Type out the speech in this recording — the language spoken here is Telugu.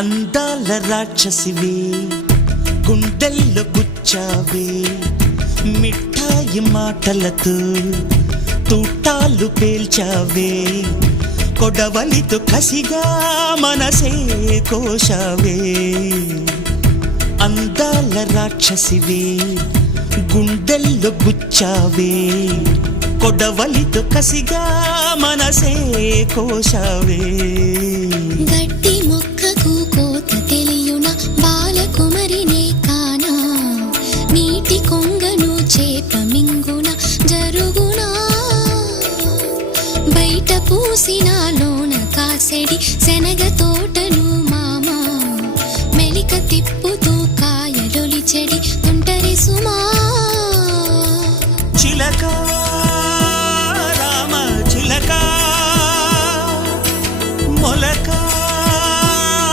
అందాల రాక్షసివే గుండెల్లో గుచ్చావే మిఠాయి మాటలతో తూటాలు పేల్చావే కొడవలితో కసిగా మనసే కోశావే అందాల రాక్షసివే గుండెల్లో గుచ్చావే కొడవలితో కసిగా మనసే కోశావే